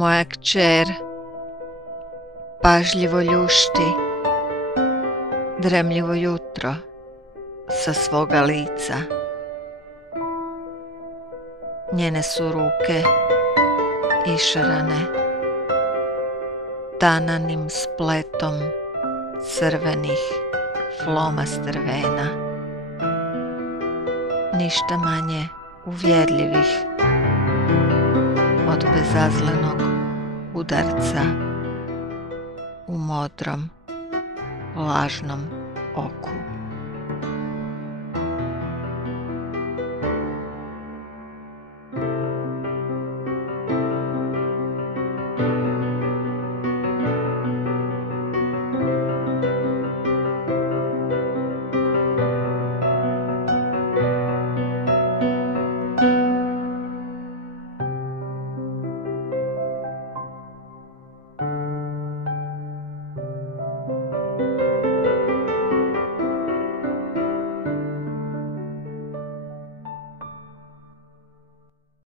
moja kćer pažljivo ljušti dremljivo jutro sa svoga lica. Njene su ruke išarane tananim spletom crvenih flomaster vena, ništa manje uvjerljivih od bezazlenog udarca u modrom, lažnom oku.